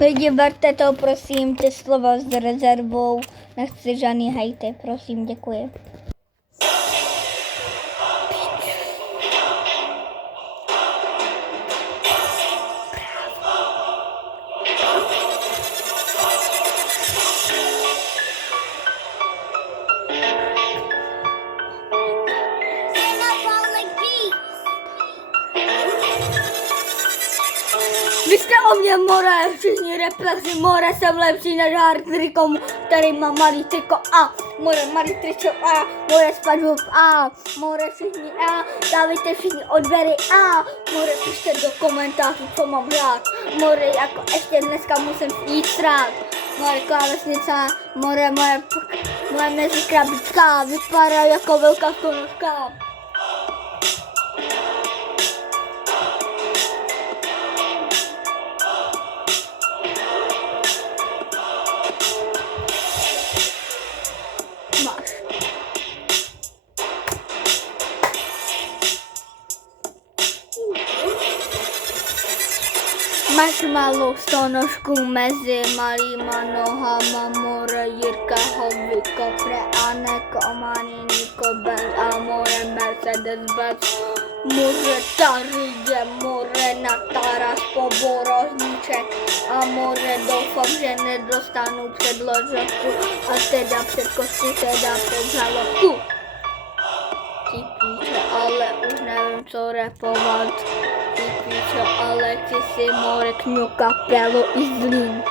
Lidi, berte to, prosím, ty slova s rezervou. Nechci žádný hejty, prosím, děkuji. Vy jste o mě, more, všichni replexy, more, jsem lepší než hard triko, který má malý triko a more, malý tričo a more, SpongeBob a more, všichni a dávajte všichni odběry a more, pište do komentářů, co mám hrát, more, jako ještě dneska musím jít srát, more, klávesnice, more, moje mezi krabička, vypadá jako velká konožka. Máš malou stonožku mezi malýma nohama, more, Jirka ho vykopre a nekomání Niko Benz a more, Mercedes Benz. More, tady je more na Taras poborozníček a more, doufám, že nedostanu předložku a teda před kostku, teda před žalobku. Ty píče, ale už nevím, co repovat. Ty píče, ale ty si more kňu kapelu i Zlín.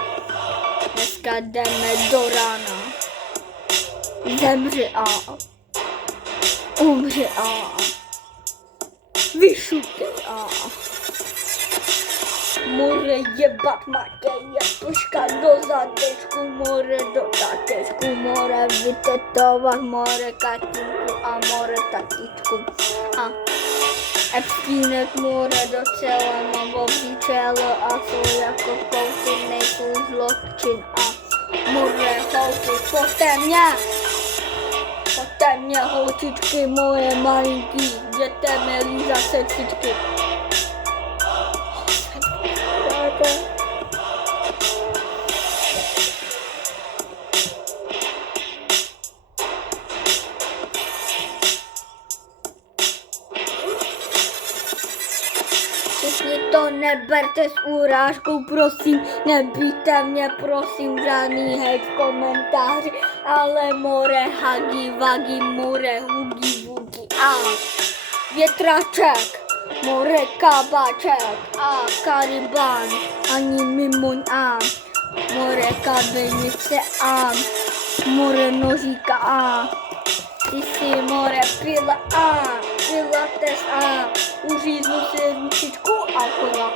Dneska jdeme do rána. Zemři a umři a vyšutej a more, jebat Matěje, puška do zadečku, more, do tatečku, more, vytetovat, more, Katinku a more, tatičku a Epstínek, more, do čela, mám obří čelo a jsou jako pouty, nejsou zločin a more, holky, pojďte mě, holčičky, moje malinký, jděte mi lízat sečičky. Všichni to neberte s urážkou, prosím, nebijte mě, prosím, žádný hejt v komentáři, ale more, hagi, vagi, more, hugi, vugi a větraček, more, kabáček a karibán, ani mimoň a more, kabelnice a more, nožíka a ty si more, pila a pilates a uříznu si ručičku a kola.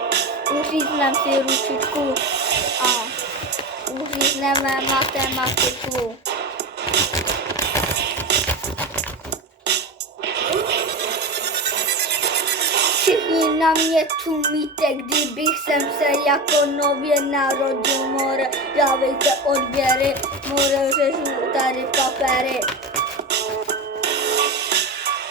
Uříznem si ručičku a uřízneme matematiku. Všichni na mě čumíte, kdybych jsem se jako nově narodil, more, dávejte odběry, more, řežu tady papery.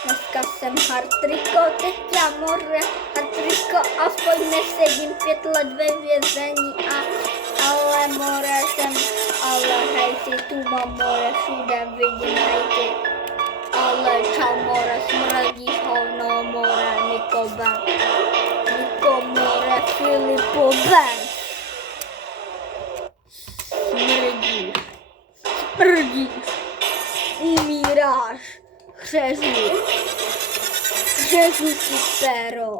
Dneska jsem hard triko, teď já more, hard triko, aspoň nesedím 5 let ve vězení ale more jsem, ale hejty, tu mám more, všude vidím hejty, ale čau more, smrdíš hovno more, Niko Benz, Niko more, Filipo Benz, smrdíš, umíráš, Řežu ti pero.